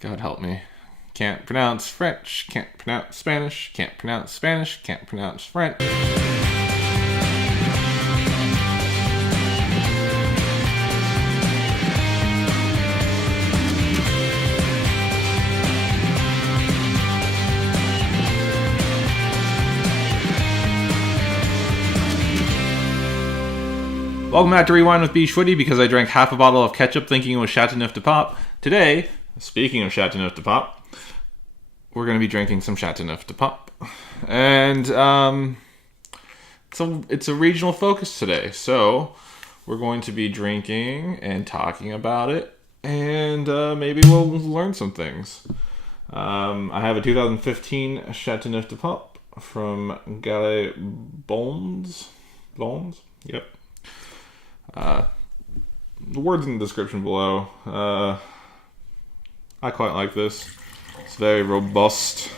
God help me. Can't pronounce French, can't pronounce Spanish, can't pronounce Spanish, can't pronounce French. Welcome back to Rewind with bschwitty, because I drank half a bottle of ketchup thinking it was Chateauneuf-du-Pape. Today, speaking of Chateauneuf-du-Pape, we're going to be drinking some Chateauneuf-du-Pape. And it's a regional focus today. So we're going to be drinking and talking about it. And maybe we'll learn some things. I have a 2015 Chateauneuf-du-Pape from Galles Blondes. Yep. The words in the description below. I quite like this. It's very robust.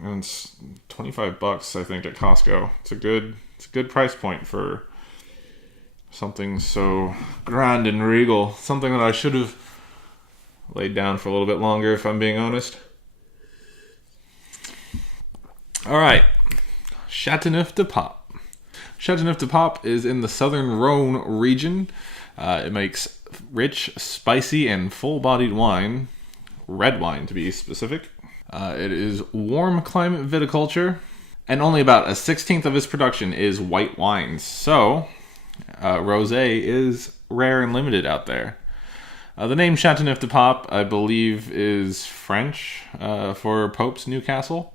And it's $25, I think, at Costco. It's a good price point for something so grand and regal. Something that I should have laid down for a little bit longer, if I'm being honest. Alright. Chateauneuf-du-Pape. Chateauneuf-du-Pape is in the Southern Rhone region. It makes rich, spicy, and full-bodied wine. Red wine, to be specific. It is warm climate viticulture, and only about 1/16 of its production is white wines. So, rosé is rare and limited out there. The name Chateauneuf-du-Pape, I believe, is French for Pope's New Castle.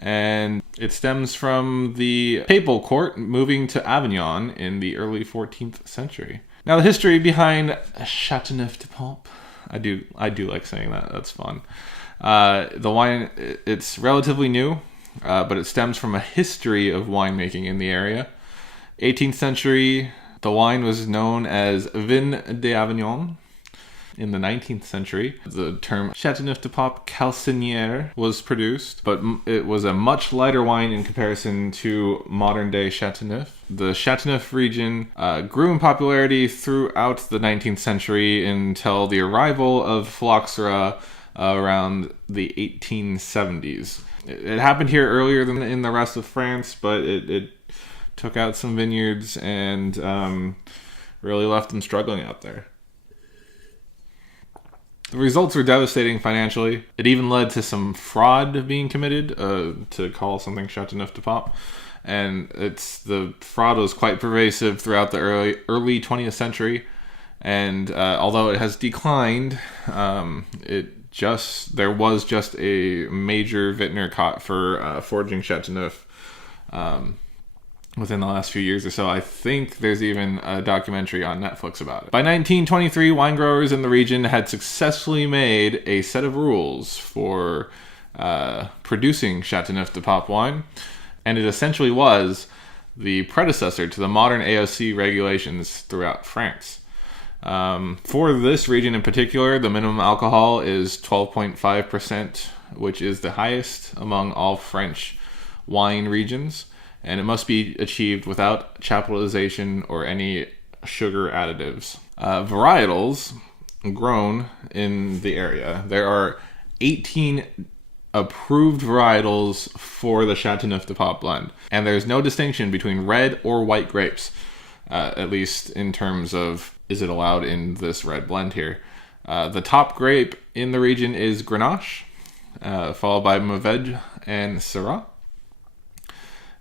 And it stems from the papal court moving to Avignon in the early 14th century. Now, the history behind Chateauneuf-du-Pape, I do like saying that. That's fun. The wine, it's relatively new, but it stems from a history of winemaking in the area. 18th century, the wine was known as Vin d'Avignon. In the 19th century, the term Chateauneuf-du-Pape Calcinière was produced, but it was a much lighter wine in comparison to modern-day Chateauneuf. The Chateauneuf region grew in popularity throughout the 19th century until the arrival of phylloxera around the 1870s. It happened here earlier than in the rest of France, but it took out some vineyards and really left them struggling out there. The results were devastating financially. It even led to some fraud being committed to call something Chateauneuf-du-Pape. And the fraud was quite pervasive throughout the early 20th century. And although it has declined, there was just a major vintner caught for forging Chateauneuf within the last few years or so. I think there's even a documentary on Netflix about it. By 1923, wine growers in the region had successfully made a set of rules for producing Chateauneuf-du-Pape wine, and it essentially was the predecessor to the modern AOC regulations throughout France. For this region in particular, the minimum alcohol is 12.5%, which is the highest among all French wine regions. And it must be achieved without chaptalization or any sugar additives. Varietals grown in the area. There are 18 approved varietals for the Chateauneuf-du-Pape blend. And there's no distinction between red or white grapes, at least in terms of is it allowed in this red blend here. The top grape in the region is Grenache, followed by Mourvedre and Syrah.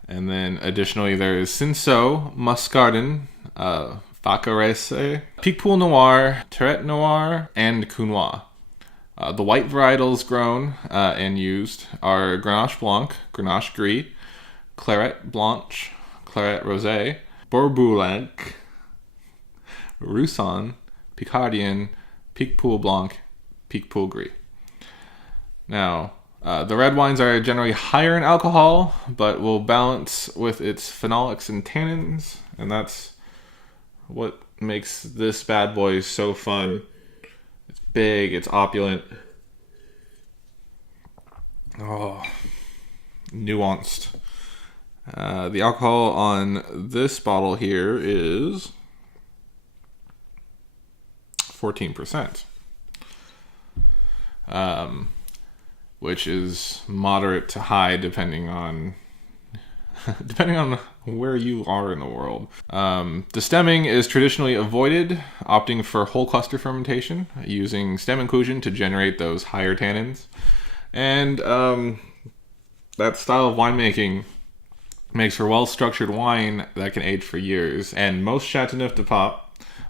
And then additionally, there is Cinsault, Muscardin, Vaccarese, Picpoul Noir, Terret Noir, and Counois. The white varietals grown and used are Grenache Blanc, Grenache Gris, Claret Blanche, Claret Rosé, Bourboulec, Roussan, Picardien, Picpoul Blanc, Picpoul Gris. Now, the red wines are generally higher in alcohol, but will balance with its phenolics and tannins, and that's what makes this bad boy so fun. It's big, it's opulent. Oh, nuanced. The alcohol on this bottle here is 14%. which is moderate to high depending on where you are in the world. The stemming is traditionally avoided, opting for whole cluster fermentation, using stem inclusion to generate those higher tannins. And that style of winemaking makes for well-structured wine that can age for years. And most Chateauneuf-du-Pape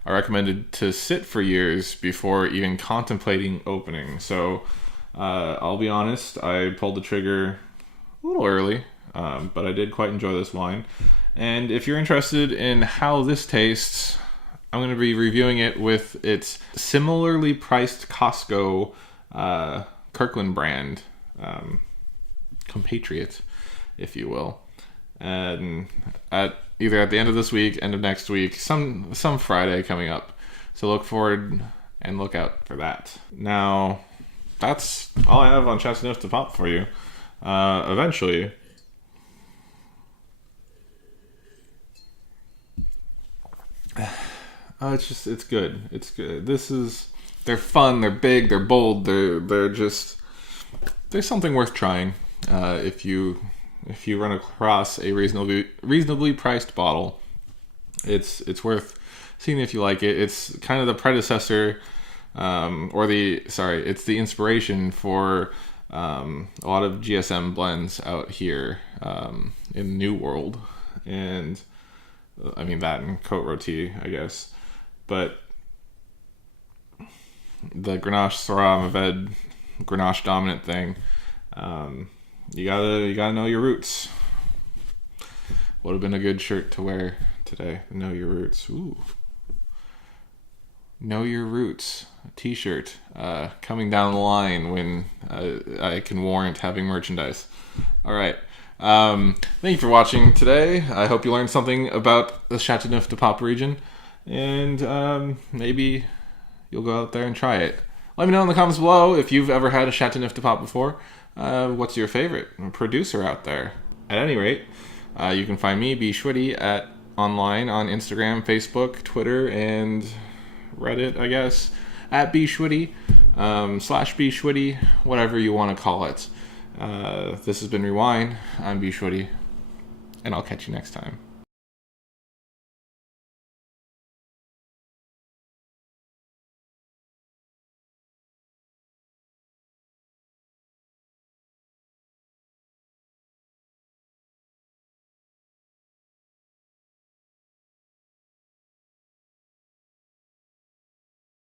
are recommended to sit for years before even contemplating opening. So I'll be honest, I pulled the trigger a little early, but I did quite enjoy this wine. And if you're interested in how this tastes, I'm going to be reviewing it with its similarly priced Costco Kirkland brand compatriot, if you will. And either at the end of this week, end of next week, some Friday coming up. So look forward and look out for that. Now, that's all I have on Chateauneuf-du-Pape for you. Eventually, it's good. It's good. They're fun. They're big. They're bold. There's something worth trying. If you run across a reasonably priced bottle, it's worth seeing if you like it. It's kind of the predecessor, it's the inspiration for a lot of GSM blends out here in the New World, and I mean that and Côte Rôtie, I guess, but the Grenache Syrah Mourvèdre Grenache dominant thing. You gotta know your roots. Would have been a good shirt to wear today. Know your roots. Ooh. Know your roots. A t-shirt coming down the line when I can warrant having merchandise. All right. Thank you for watching today. I hope you learned something about the Chateauneuf-du-Pape region, and maybe you'll go out there and try it. Let me know in the comments below if you've ever had a Chateauneuf-du-Pape before. What's your favorite producer out there? At any rate, you can find me, bschwitty, online on Instagram, Facebook, Twitter, and Reddit, I guess, at bschwitty, /bschwitty, whatever you want to call it. This has been Rewind. I'm bschwitty, and I'll catch you next time.